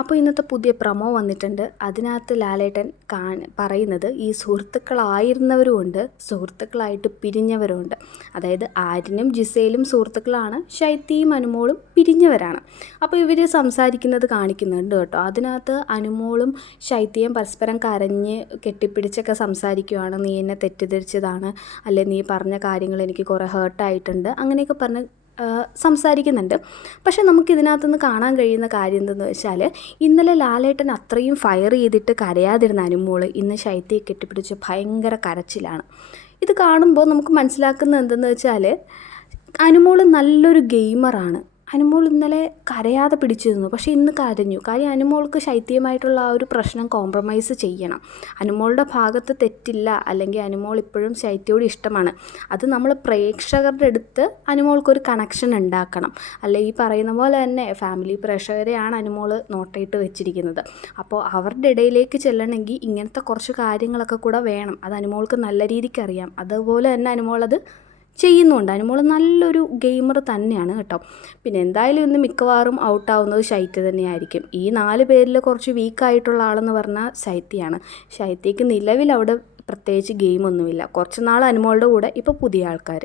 അപ്പോൾ ഇന്നത്തെ പുതിയ പ്രൊമോ വന്നിട്ടുണ്ട്. അതിനകത്ത് ലാലേട്ടൻ പറയുന്നത് ഈ സുഹൃത്തുക്കളായിരുന്നവരുമുണ്ട്, സുഹൃത്തുക്കളായിട്ട് പിരിഞ്ഞവരുമുണ്ട്. അതായത് ആര്യനും ജിസയിലും സുഹൃത്തുക്കളാണ്, ശൈത്യയും അനുമോളും പിരിഞ്ഞവരാണ്. അപ്പോൾ ഇവർ സംസാരിക്കുന്നത് കാണിക്കുന്നുണ്ട് കേട്ടോ. അതിനകത്ത് അനുമോളും ശൈത്യയും പരസ്പരം കരഞ്ഞ് കെട്ടിപ്പിടിച്ചൊക്കെ സംസാരിക്കുകയാണ്. നീ എന്നെ തെറ്റിദ്ധരിച്ചതാണ്, അല്ലെ നീ പറഞ്ഞ കാര്യങ്ങൾ എനിക്ക് കുറേ ഹേർട്ടായിട്ടുണ്ട്, അങ്ങനെയൊക്കെ പറഞ്ഞ് സംസാരിക്കുന്നുണ്ട്. പക്ഷെ നമുക്കിതിനകത്തുനിന്ന് കാണാൻ കഴിയുന്ന കാര്യം എന്തെന്ന് വെച്ചാൽ, ഇന്നലെ ലാലേട്ടൻ അത്രയും ഫയർ ചെയ്തിട്ട് കരയാതിരുന്ന അനുമോൾ ഇന്ന് ശൈത്യയെ കെട്ടിപ്പിടിച്ച് ഭയങ്കര കരച്ചിലാണ്. ഇത് കാണുമ്പോൾ നമുക്ക് മനസ്സിലാക്കുന്നത് എന്തെന്ന് വെച്ചാൽ, അനുമോൾ നല്ലൊരു ഗെയിമറാണ്. അനുമോൾ ഇന്നലെ കരയാതെ പിടിച്ചു നിന്നു, പക്ഷേ ഇന്ന് കരഞ്ഞു. കാര്യം അനുമോൾക്ക് ശൈത്യമായിട്ടുള്ള ആ ഒരു പ്രശ്നം കോംപ്രമൈസ് ചെയ്യണം. അനുമോളുടെ ഭാഗത്ത് തെറ്റില്ല, അല്ലെങ്കിൽ അനുമോൾ ഇപ്പോഴും ശൈത്യയോട് ഇഷ്ടമാണ്. അത് നമ്മൾ പ്രേക്ഷകരുടെ അടുത്ത് അനുമോൾക്കൊരു കണക്ഷൻ ഉണ്ടാക്കണം. അല്ലെ ഈ പറയുന്ന പോലെ തന്നെ ഫാമിലി പ്രേക്ഷകരെയാണ് അനുമോൾ നോട്ടയിട്ട് വെച്ചിരിക്കുന്നത്. അപ്പോൾ അവരുടെ ഇടയിലേക്ക് ചെല്ലണമെങ്കിൽ ഇങ്ങനത്തെ കുറച്ച് കാര്യങ്ങളൊക്കെ കൂടെ വേണം. അത് അനുമോൾക്ക് നല്ല രീതിക്ക് അറിയാം. അതുപോലെ തന്നെ അനുമോളത് ചെയ്യുന്നുണ്ട്. അനുമോൾ നല്ലൊരു ഗെയിമർ തന്നെയാണ് കേട്ടോ. പിന്നെ എന്തായാലും ഇന്ന് മിക്കവാറും ഔട്ടാവുന്നത് ശൈത്യ തന്നെയായിരിക്കും. ഈ 4 പേരിൽ കുറച്ച് വീക്കായിട്ടുള്ള ആളെന്ന് പറഞ്ഞാൽ ശൈത്യയാണ്. ശൈത്യയ്ക്ക് നിലവിൽ അവിടെ പ്രത്യേകിച്ച് ഗെയിമൊന്നുമില്ല. കുറച്ച് നാൾ അനുമോളുടെ കൂടെ, ഇപ്പോൾ പുതിയ ആൾക്കാർ.